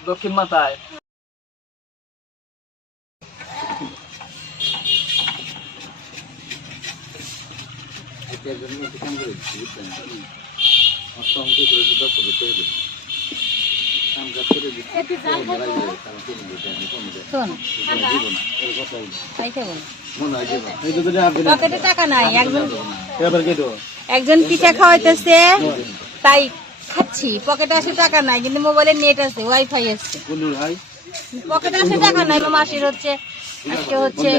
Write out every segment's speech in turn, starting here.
দক্ষিণ মাথায়। শোন। তাই বল। পকেটে টাকা নাই একজন একজন পিঠা খাওয়াইতেছে তাই খাচ্ছি। পকেটে আসে টাকা নাই কিন্তু মোবাইলে নেট আছে ওয়াইফাই আছে। পকেটে আসে টাকা নাই মাসির হচ্ছে আজকে হচ্ছে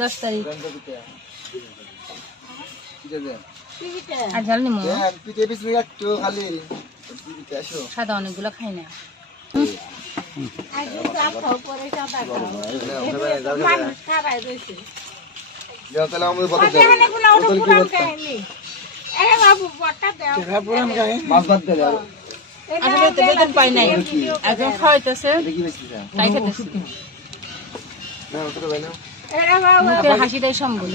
দশ তারিখ। আর ঝাল নিমো। সাদা অনেকগুলো খাই না আসলে তো বেতন পাই নাই। একজন খাওয়াইতেছে তাই খেতেছে মুখের হাসিটাই সম্বল।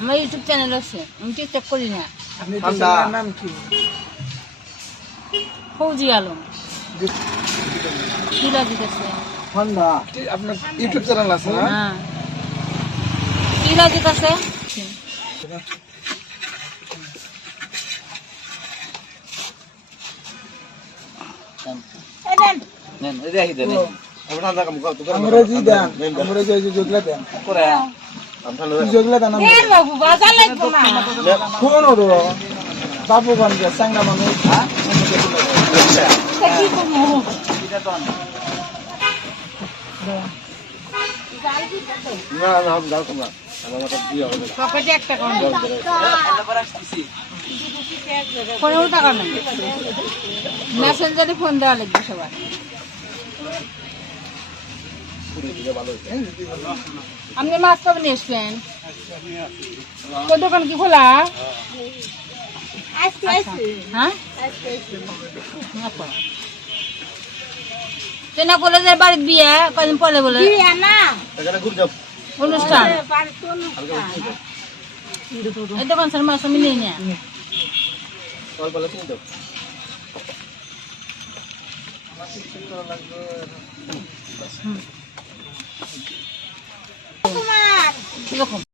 আমার ইউটিউব চ্যানেল আছে আমি টিকটক করি না। ফৌজি আলম। কি লাগিতেছে আপনার ইউটিউব চ্যানেল আছে না? নেন। রেহি দেন আপনারা কাম করতে পারেন আমরা জি হ্যাঁ। দেন আমরা জি জগলা দেন। করে আমরা জগলা দেন আমরা নেন বাবু বাজার লাগবে না। কোন রো বাবু গঞ্জে সাংনা মানুষ। হ্যাঁ? কি করব? এটা তো না না আমি দাও তোমরা। ফোনেও টাকা নেই। মেসেঞ্জারে ফোন দেওয়া লাগবে সবার। আপনি মাছ কবে নিয়ে আসবেন? তোর দোকান কি খোলা? হ্যাঁ? চেনা কলেজের বাড়ির বিয়ে কদিন পরে বলে অনুষ্ঠান? এই দোকান স্যার মাছ আমি নিই না কীরকম